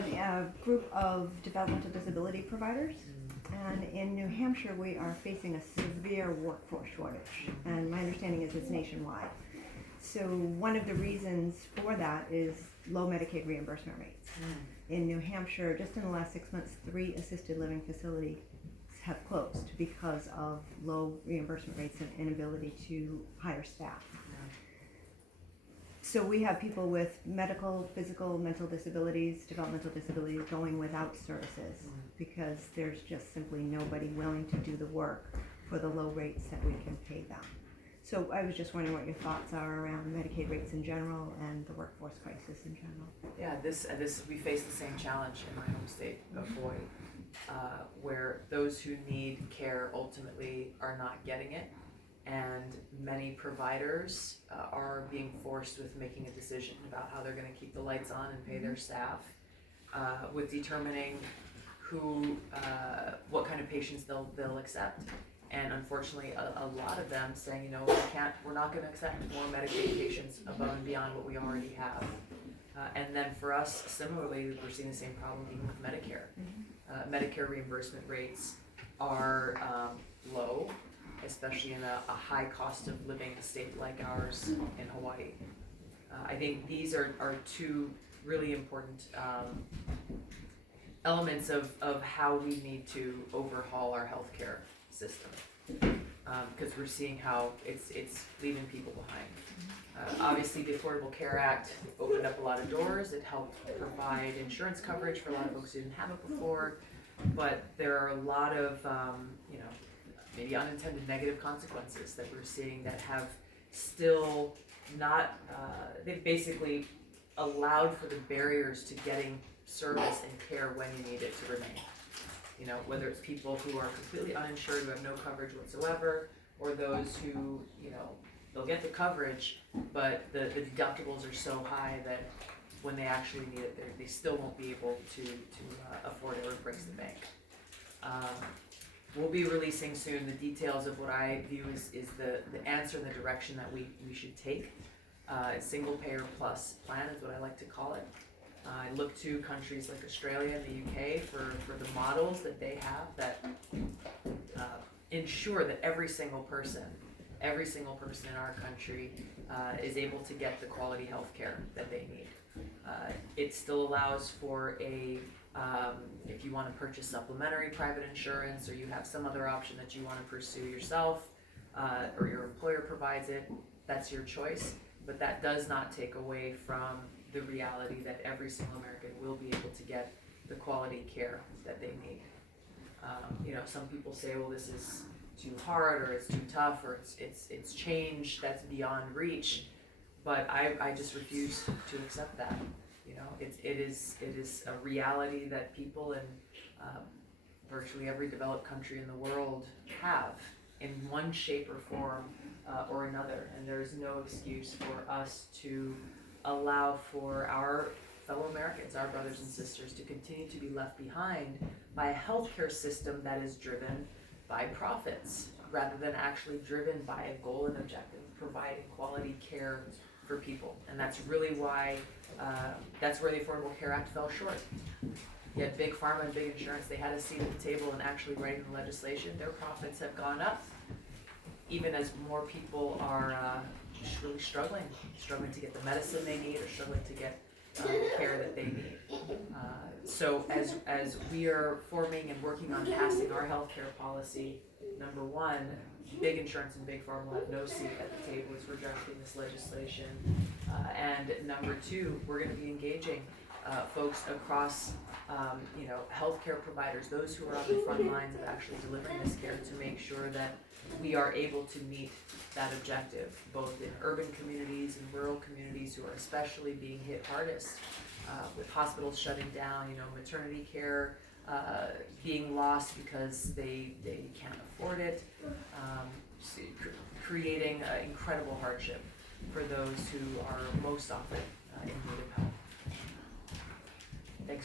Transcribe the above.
led a group of developmental disability providers, and in New Hampshire we are facing a severe workforce shortage, and my understanding is it's nationwide. So one of the reasons for that is low Medicaid reimbursement rates. In New Hampshire, just in the last 6 months, 3 assisted living facilities have closed because of low reimbursement rates and inability to hire staff. So we have people with medical, physical, mental disabilities, developmental disabilities going without services because there's just simply nobody willing to do the work for the low rates that we can pay them. So I was just wondering what your thoughts are around Medicaid rates in general and the workforce crisis in general. Yeah, this we face the same challenge in my home state of Hawaii, where those who need care ultimately are not getting it, and many providers are being forced with making a decision about how they're going to keep the lights on and pay their staff, with determining what kind of patients they'll accept. And unfortunately, a lot of them saying, you know, we're not going to accept more Medicaid patients above and beyond what we already have. And then for us, similarly, we're seeing the same problem even with Medicare. Medicare reimbursement rates are low, especially in a high cost of living state like ours in Hawaii. I think these are two really important elements of how we need to overhaul our healthcare system, because we're seeing how it's leaving people behind. Obviously, the Affordable Care Act opened up a lot of doors. It helped provide insurance coverage for a lot of folks who didn't have it before, but there are a lot of maybe unintended negative consequences that we're seeing that have still not. They've basically allowed for the barriers to getting service and care when you need it to remain. You know, whether it's people who are completely uninsured, who have no coverage whatsoever, or those who, you know, they'll get the coverage, but the deductibles are so high that when they actually need it, they still won't be able to afford it, or it breaks the bank. We'll be releasing soon the details of what I view is the answer and the direction that we should take. Single payer plus plan is what I like to call it. I look to countries like Australia and the UK for the models that they have that ensure that every single person in our country is able to get the quality health care that they need. It still allows for if you want to purchase supplementary private insurance, or you have some other option that you want to pursue yourself, or your employer provides it, that's your choice. But that does not take away from the reality that every single American will be able to get the quality care that they need. Some people say, well, this is too hard, or it's too tough, or it's change that's beyond reach. But I just refuse to accept that. You know, it is a reality that people in virtually every developed country in the world have in one shape or form or another, and there's no excuse for us to allow for our fellow Americans, our brothers and sisters, to continue to be left behind by a healthcare system that is driven by profits rather than actually driven by a goal and objective, providing quality care for people. And that's really why, that's where the Affordable Care Act fell short. You had Big Pharma and Big Insurance, they had a seat at the table in actually writing the legislation. Their profits have gone up, even as more people are just really struggling to get the medicine they need, or struggling to get the care that they need. So as we are forming and working on passing our healthcare policy, number one, Big Insurance and Big Pharma will have no seat at the table as we're drafting this legislation. And number two, we're going to be engaging folks across healthcare providers, those who are on the front lines of actually delivering this care, to make sure that we are able to meet that objective, both in urban communities and rural communities who are especially being hit hardest, with hospitals shutting down, maternity care being lost because they can't afford it, creating incredible hardship for those who are most often in need of help.